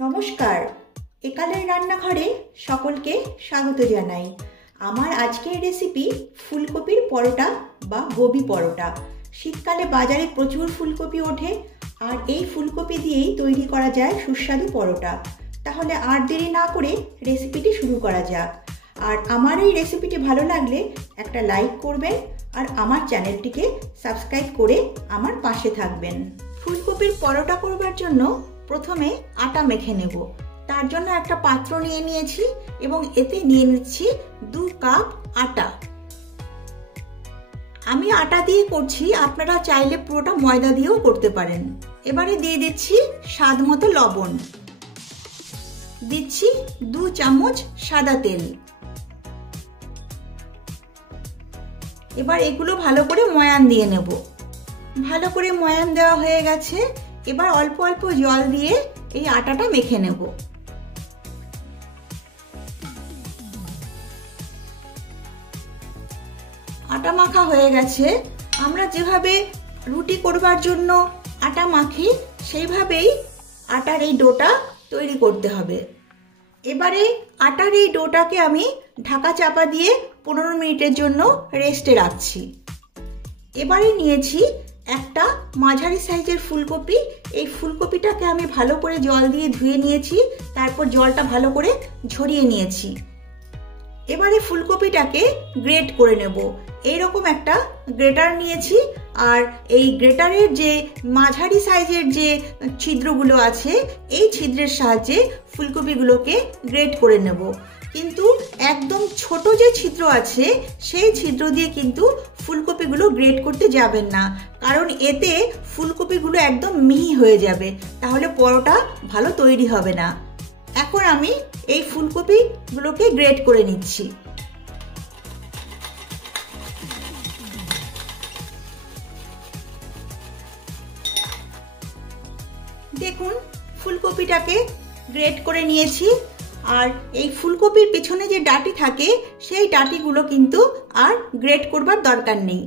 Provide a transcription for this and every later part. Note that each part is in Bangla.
নমস্কার, একালের রান্নাঘরে সকলকে স্বাগত জানাই। আমার আজকের রেসিপি ফুলকপির পরোটা বা গোবি পরোটা। শীতকালে বাজারে প্রচুর ফুলকপি ওঠে, আর এই ফুলকপি দিয়েই তৈরি করা যায় সুস্বাদু পরোটা। তাহলে আর দেরি না করে রেসিপিটি শুরু করা যাক। আর আমার এই রেসিপিটি ভালো লাগলে একটা লাইক করবেন আর আমার চ্যানেলটিকে সাবস্ক্রাইব করে আমার পাশে থাকবেন। ফুলকপির পরোটা করবার জন্য প্রথমে আটা মেখে নেব। তার জন্য একটা পাত্র নিয়ে নিয়েছি এবং এতে নিয়ে নিচ্ছি 2 কাপ আটা। আমি আটা দিয়ে করছি, আপনারা চাইলে পুরোটা ময়দা দিয়েও করতে পারেন। এবারে দিয়ে দিচ্ছি স্বাদ মতো লবণ, দিচ্ছি 2 চামচ সাদা তেল। এবার এগুলো ভালো করে ময়ান দিয়ে নেব। ভালো করে ময়ান দেওয়া হয়ে গেছে। এবার অল্প অল্প জল দিয়ে এই আটাটা মেখে নেব। আটা মাখা হয়ে গেছে। আমরা যেভাবে রুটি করবার জন্য আটা মাখি সেইভাবেই আটার এই ডোটা তৈরি করতে হবে। এবারে আটার এই ডোটাকে আমি ঢাকা চাপা দিয়ে 15 মিনিটের জন্য রেস্টে রাখছি। এবারে নিয়েছি একটা মাঝারি সাইজের ফুলকপি। এই ফুলকপিটাকে আমি ভালো করে জল দিয়ে ধুয়ে নিয়েছি, তারপর জলটা ভালো করে ঝরিয়ে নিয়েছি। এবারে ফুলকপিটাকে গ্রেট করে নেব। এইরকম একটা গ্রেটার নিয়েছি, আর এই গ্রেটারের যে মাঝারি সাইজের যে ছিদ্রগুলো আছে এই ছিদ্রের সাহায্যে ফুলকপিগুলোকে গ্রেট করে নেব। কিন্তু একদম ছোট যে ছিদ্র আছে সেই ছিদ্র দিয়ে কিন্তু ফুলকপিগুলো গ্রেট করতে যাবেন না, কারণ এতে ফুলকপিগুলো একদম মিহি হয়ে যাবে, তাহলে পরোটা ভালো তৈরি হবে না। এখন আমি এই ফুলকপিগুলোকে গ্রেট করে নিচ্ছি। দেখুন, ফুলকপিটাকে গ্রেট করে নিয়েছি। আর এই ফুলকপির পেছনে যে ডাঁটি থাকে সেই ডাঁটিগুলো কিন্তু আর গ্রেট করবার দরকার নেই।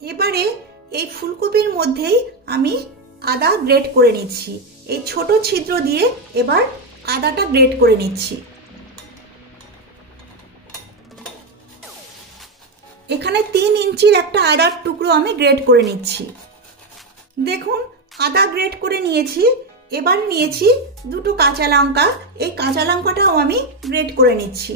এবারে এই ফুলকপির মধ্যেই আমি আদা গ্রেট করে নিচ্ছি। এই ছোট ছিদ্র দিয়ে এবার আদাটা গ্রেট করে নিচ্ছি। এখানে 3 ইঞ্চির একটা আদার টুকরো আমি গ্রেট করে নিচ্ছি। দেখুন, আদা গ্রেট করে নিয়েছি। এবার নিয়েছি 2টো কাঁচা লঙ্কা। এই কাঁচা লঙ্কাটাও আমি গ্রেট করে নিচ্ছি।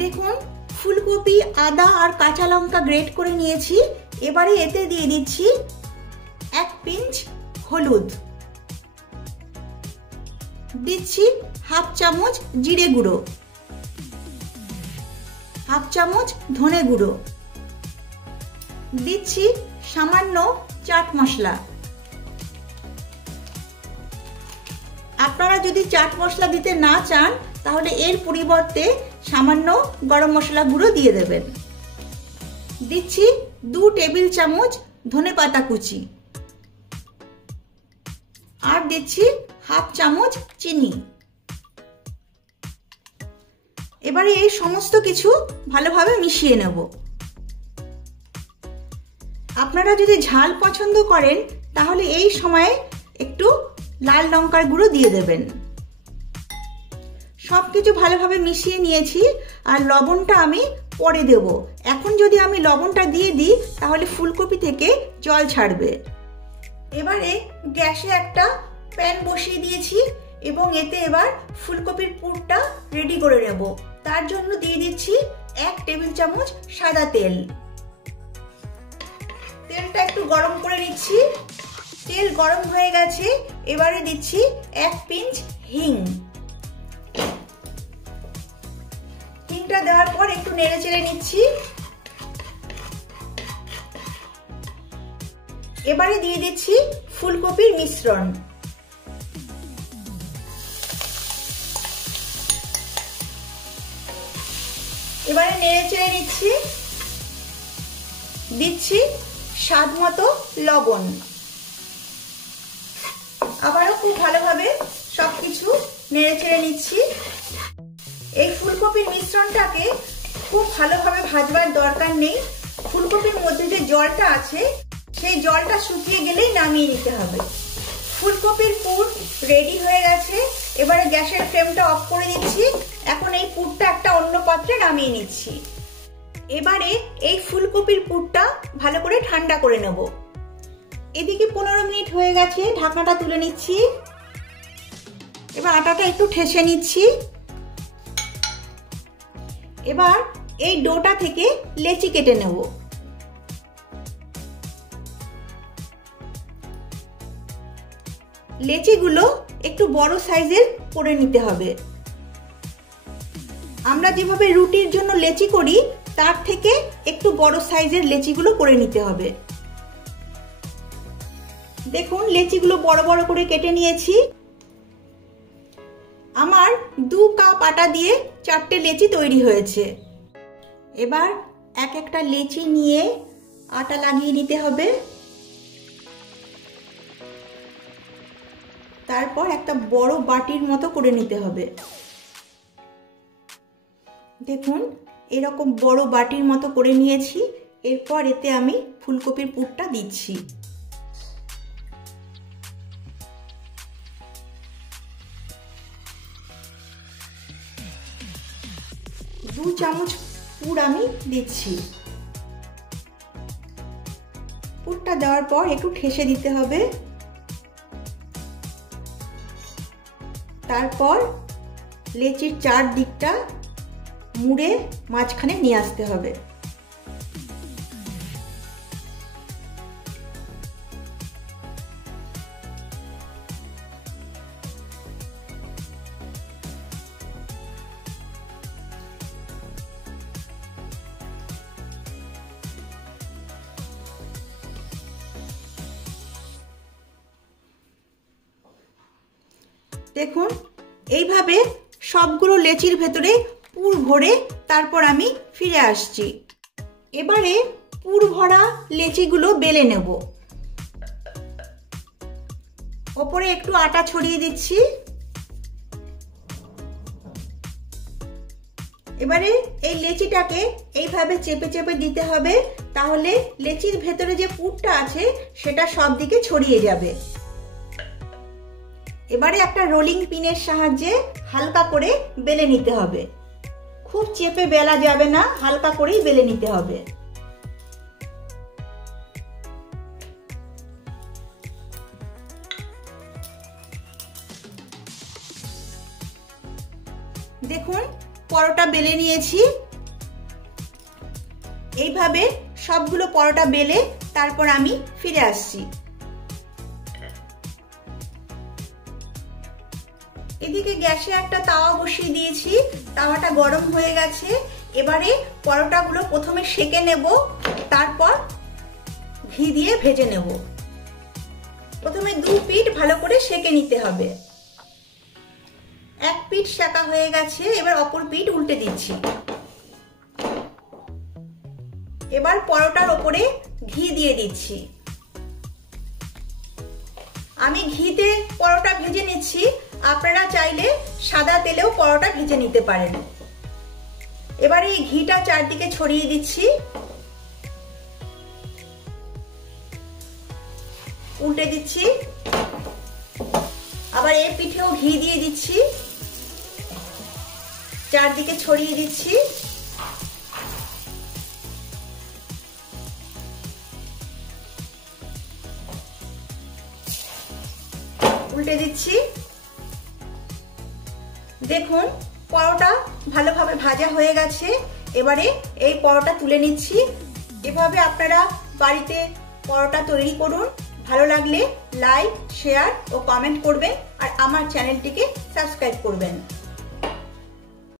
দেখুন, ফুলকপি, আদা আর কাঁচা লঙ্কা গ্রেট করে নিয়েছি। এবারে এতে দিয়ে দিচ্ছি 1 পিঞ্চ হলুদ, দিচ্ছি 1/2 চামচ জিরে গুঁড়ো, 1/2 চামচ ধনে গুঁড়ো, দিচ্ছি সামান্য চাট মশলা। আপনারা যদি চাট মশলা দিতে না চান তাহলে এর পরিবর্তে সামান্য গরম মশলা গুঁড়ো দিয়ে দেবেন। দিচ্ছি 2 টেবিল চামচ ধনেপাতা কুচি, আর দিচ্ছি 1/2 চামচ চিনি। এবারে এই সমস্ত কিছু ভালোভাবে মিশিয়ে নেব। আপনারা যদি ঝাল পছন্দ করেন তাহলে এই সময়ে একটু লাল লঙ্কার গুঁড়ো দিয়ে দেবেন। সবকিছু ভালোভাবে মিশিয়ে নিয়েছি, আর লবণটা আমি পরে দেব। এখন যদি আমি লবণটা দিয়ে দিই তাহলে ফুলকপি থেকে জল ছাড়বে। এবারে গ্যাসে একটা প্যান বসিয়ে দিয়েছি এবং এতে এবার ফুলকপির পুরটা রেডি করে নেব। তার জন্য দিয়ে দিচ্ছি 1 টেবিল চামচ সাদা তেল। তেলটা একটু গরম করে নিচ্ছি। তেল গরম হয়ে গেছে। এবারে দিচ্ছি 1 পিঞ্চ হিং। হিংটা দেওয়ার পর একটু নেড়ে চেড়ে নিচ্ছি। এবারে দিয়ে দিচ্ছি ফুলকপির মিশ্রণ। এবারে নেড়ে চেড়ে নিচ্ছি। দিচ্ছি স্বাদ মতো লবণ। আবারও খুব ভালোভাবে সবকিছু নেড়ে চেড়ে নিচ্ছি। এই ফুলকপির মিশ্রণটাকে খুব ভালোভাবে ভাজবার দরকার নেই, ফুলকপির মধ্যে যে জলটা আছে সেই জলটা শুকিয়ে গেলেই নামিয়ে নিতে হবে। ফুলকপির পুর রেডি হয়ে গেছে। এবারে গ্যাসের ফ্লেমটা অফ করে দিচ্ছি। এখন এই পুরটা একটা অন্য পাত্রে নামিয়ে নিচ্ছি। এবারে এই ফুলকপির পুরটা ভালো করে ঠান্ডা করে নেব। এদিকে 15 মিনিট হয়ে গেছে, ঢাকনাটা তুলে নিচ্ছি। এবার আটাটা একটু ঠেসে নিচ্ছি। এবার এই ডোটা থেকে লেচি কেটে নেব। লেচিগুলো একটু বড় সাইজের করে নিতে হবে। আমরা যেভাবে রুটির জন্য লেচি করি তার থেকে একটু বড় সাইজের লেচিগুলো করে নিতে হবে। দেখুন লেচিগুলো বড় বড় করে কেটে নিয়েছি। আমার 2 কাপ আটা দিয়ে 4টে লেচি তৈরি হয়েছে। এবার এক একটা লেচি নিয়ে আটা লাগিয়ে নিতে হবে। তারপর একটা বড় বাটির মতো করে নিতে হবে। দেখুন এরকম বড় বাটির মতো করে নিয়েছি। এরপর এতে আমি ফুলকপির পুরটা দিচ্ছি। দু চামচ পুর আমি দিচ্ছি। পুরটা দেওয়ার পর একটু ঠেসে দিতে হবে। তারপর লেচির চারদিকটা মুড়ে মাঝখানে নিয়ে আসতে হবে। দেখুন এইভাবে সবগুলো লেচির ভেতরে পুর ভরে তারপর আমি ফিরে আসছি। এবারে পুর ভরা লেচিগুলো বেলে নেব। ওপরে একটু আটা ছড়িয়ে দিচ্ছি। এবারে এই লেচিটাকে এইভাবে চেপে চেপে দিতে হবে, তাহলে লেচির ভেতরে যে পুরটা আছে সেটা সব দিকে ছড়িয়ে যাবে। এবারে একটা রোলিং পিনের সাহায্যে হালকা করে বেলে নিতে হবে। খুব চেপে বেলা যাবে না, হালকা করেই বেলে নিতে হবে। দেখুন পরোটা বেলে নিয়েছি। এইভাবে সবগুলো পরোটা বেলে তারপর আমি ফিরে আসছি। এদিকে গ্যাসে একটা তাওয়া বসিয়ে দিয়েছি। তাওয়াটা গরম হয়ে গেছে। এবারে পরোটাগুলো প্রথমে সেকে নেব, তারপর ঘি দিয়ে ভেজে নেব। প্রথমে 2 পিঠ ভালো করে সেকে নিতে হবে। এক পিঠ সেকা হয়ে গেছে, এবার অপর পিঠ উল্টে দিচ্ছি। এবার পরোটার ওপরে ঘি দিয়ে দিচ্ছি। আমি ঘিতে পরোটা ভেজে নিচ্ছি, আপনারা চাইলে সাদা তেলেও পরোটা ভেজে নিতে পারেন। এবারে এই ঘিটা চারদিকে ছড়িয়ে দিচ্ছি। উল্টে দিচ্ছি। আবার এই পিঠেও ঘি দিয়ে দিচ্ছি, চারদিকে ছড়িয়ে দিচ্ছি। উল্টে দিচ্ছি। দেখুন পরোটা ভালোভাবে ভাজা হয়ে গেছে। এবারে এই পরোটা তুলে নিচ্ছি। এভাবে আপনারা বাড়িতে পরোটা তৈরি করুন। ভালো লাগলে লাইক, শেয়ার ও কমেন্ট করবেন আর আমার চ্যানেলটিকে সাবস্ক্রাইব করবেন।